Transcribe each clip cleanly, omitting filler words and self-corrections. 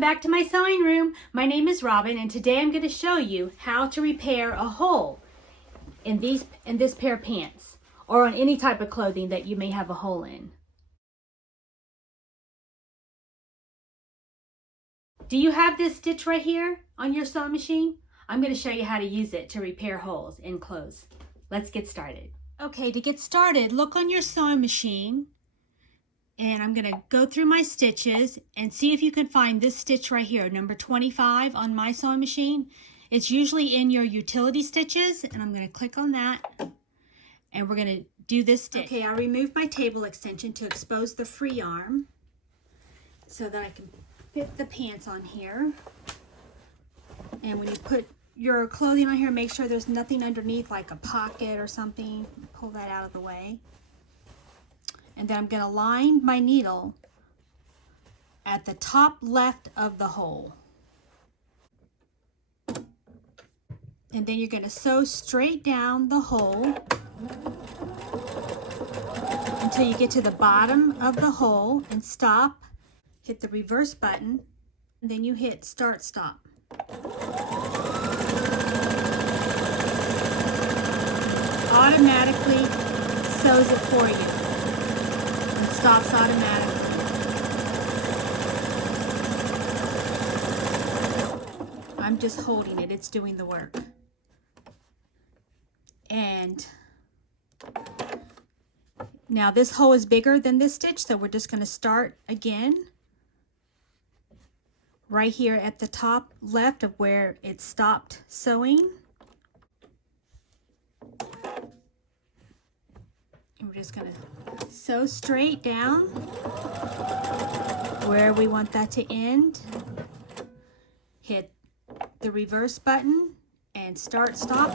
Welcome back to my sewing room. My name is Robyn, and today I'm going to show you how to repair a hole in this pair of pants, or on any type of clothing that you may have a hole in. Do you have this stitch right here on your sewing machine? I'm going to show you how to use it to repair holes in clothes. Let's get started. Okay, to get started, look on your sewing machine. And I'm going to go through my stitches and see if you can find this stitch right here, number 25 on my sewing machine. It's usually in your utility stitches, and I'm going to click on that, and we're going to do this stitch. Okay, I removed my table extension to expose the free arm so that I can fit the pants on here. And when you put your clothing on here, make sure there's nothing underneath, like a pocket or something. Pull that out of the way. And then I'm going to line my needle at the top left of the hole. And then you're going to sew straight down the hole until you get to the bottom of the hole and stop. Hit the reverse button, and then you hit start stop. Automatically sews it for you. Stops automatically. I'm just holding it, it's doing the work. And now this hole is bigger than this stitch, so we're just going to start again right here at the top left of where it stopped sewing. And we're just going to sew straight down where we want that to end. Hit the reverse button and start stop.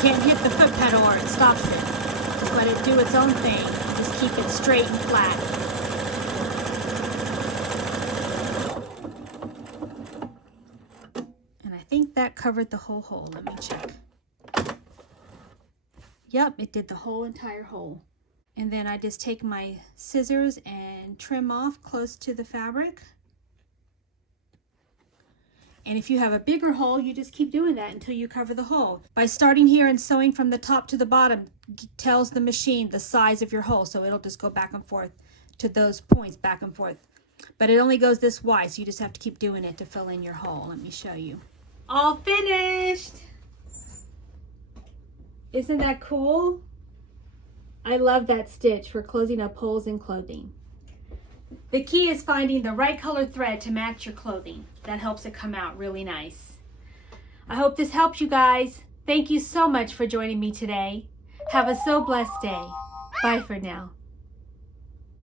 Can't hit the foot pedal or it stops it. Just let it do its own thing. Just keep it straight and flat. And I think that covered the whole hole. Let me check. Yep, it did the whole entire hole. And then I just take my scissors and trim off close to the fabric. And if you have a bigger hole, you just keep doing that until you cover the hole. By starting here and sewing from the top to the bottom tells the machine the size of your hole, so it'll just go back and forth to those points, back and forth. But it only goes this wide, so you just have to keep doing it to fill in your hole. Let me show you. All finished! Isn't that cool? I love that stitch for closing up holes in clothing. The key is finding the right color thread to match your clothing. That helps it come out really nice. I hope this helped you guys. Thank you so much for joining me today. Have a so blessed day. Bye for now.